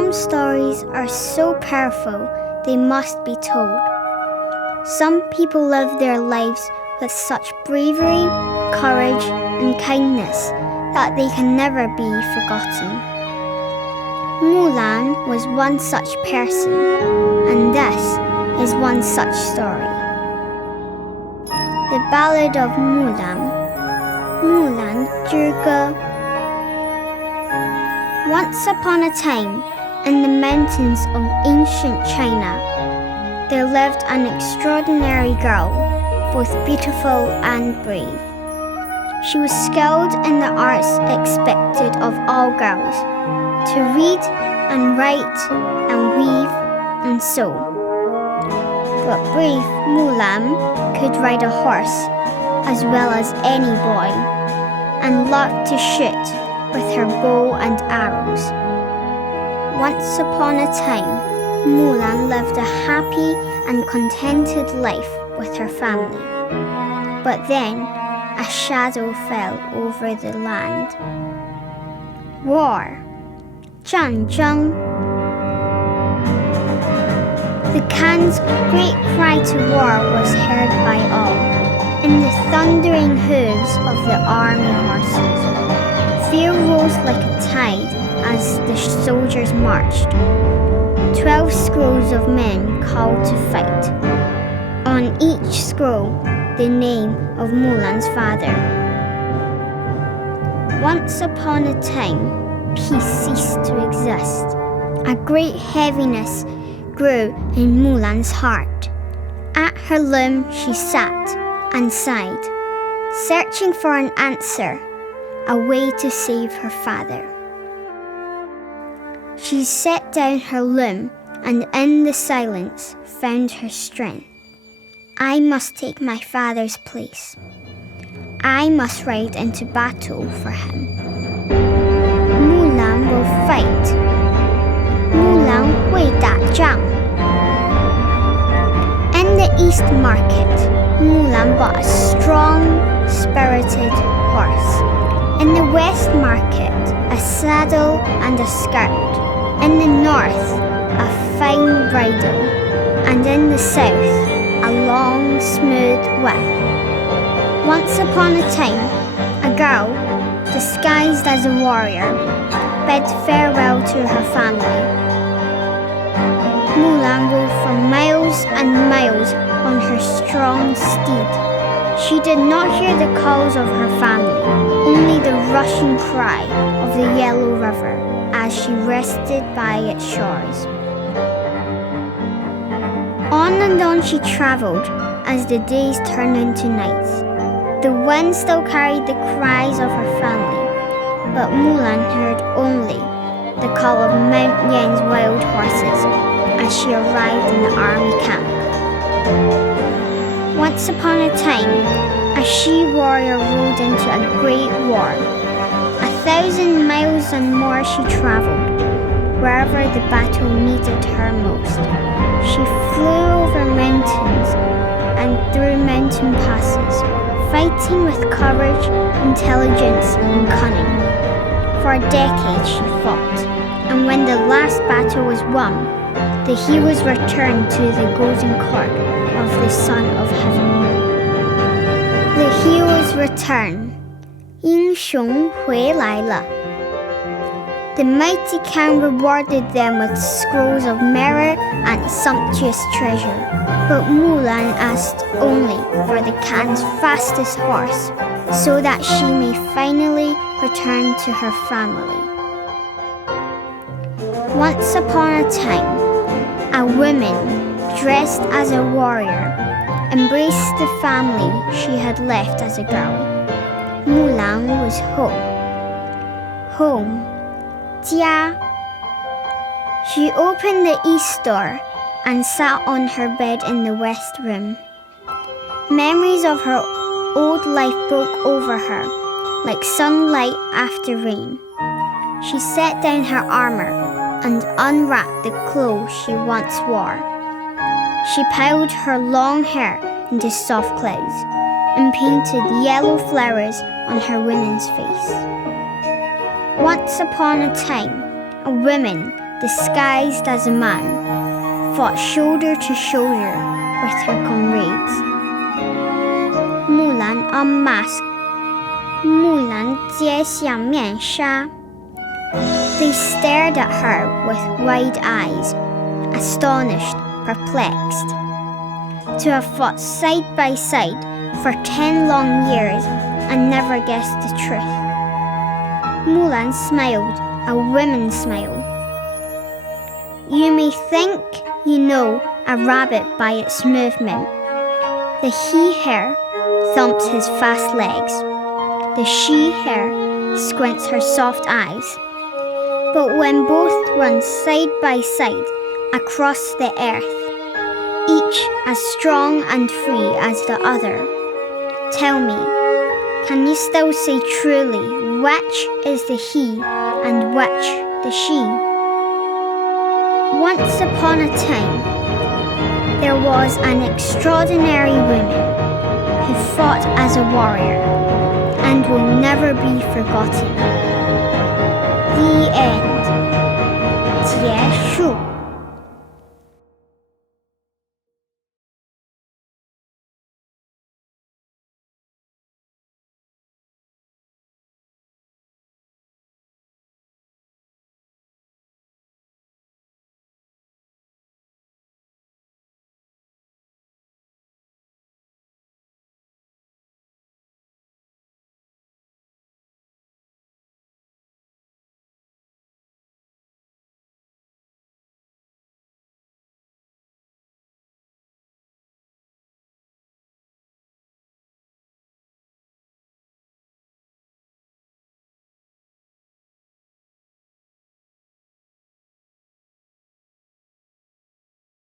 Some stories are so powerful they must be told. Some people live their lives with such bravery, courage, and kindness that they can never be forgotten. Mulan was one such person, and this is one such story. The Ballad of Mulan. Mulan 之歌. Once upon a time, in the mountains of ancient China, there lived an extraordinary girl, both beautiful and brave. She was skilled in the arts expected of all girls, to read and write and weave and sew. But brave Mulan could ride a horse as well as any boy, and loved to shoot with her bow and arrows. Once upon a time, Mulan lived a happy and contented life with her family. But then, a shadow fell over the land. War. 战争. The Khan's great cry to war was heard by all, in the thundering hooves of the army horses. Fear rose like a tide as the soldiers marched. 12 scrolls of men called to fight. On each scroll, the name of Mulan's father. Once upon a time, peace ceased to exist. A great heaviness grew in Mulan's heart. At her loom she sat and sighed, searching for an answer, a way to save her father. She set down her loom and in the silence found her strength. I must take my father's place. I must ride into battle for him. Mulan will fight. Mulan 会打仗. In the East Market, Mulan bought a strong, spirited horse. In the West Market, a saddle and a skirt. In the North, a fine bridle. And in the South, a long, smooth whip. Once upon a time, a girl, disguised as a warrior, bid farewell to her family. Mulan rode for miles and miles on her strong steed. She did not hear the calls of her family, only the rushing cry of the Yellow River as she rested by its shores. On and on she travelled as the days turned into nights. The wind still carried the cries of her family, but Mulan heard only the call of Mount Yan's wild horses as she arrived in the army camp. Once upon a time, a she-warrior rode into a great war. 1,000 miles and more she travelled, wherever the battle needed her most. She flew over mountains and through mountain passes, fighting with courage, intelligence, and cunning. For a decade she fought, and when the last battle was won, the heroes returned to the golden court of the Son of Heaven. The heroes return. 英雄回来了. The mighty Khan rewarded them with scrolls of mirror and sumptuous treasure. But Mulan asked only for the Khan's fastest horse, so that she may finally return to her family. Once upon a time, a woman, dressed as a warrior, embraced the family she had left as a girl. Mulan was home. Home. 家. She opened the east door and sat on her bed in the west room. Memories of her old life broke over her like sunlight after rain. She set down her armor and unwrapped the clothes she once wore. She piled her long hair into soft clouds and painted yellow flowers on her woman's face. Once upon a time, a woman disguised as a man, fought shoulder to shoulder with her comrades. Mulan unmasked. Mulan 揭下面纱. They stared at her with wide eyes, astonished, perplexed. To have fought side by side for 10 long years and never guessed the truth. Mulan smiled, a woman's smile. You may think you know a rabbit by its movement. The he-hare thumps his fast legs. The she-hare squints her soft eyes. But when both run side by side across the earth, each as strong and free as the other, tell me, can you still say truly which is the he and which the she? Once upon a time, there was an extraordinary woman who fought as a warrior and will never be forgotten. The end. 结束。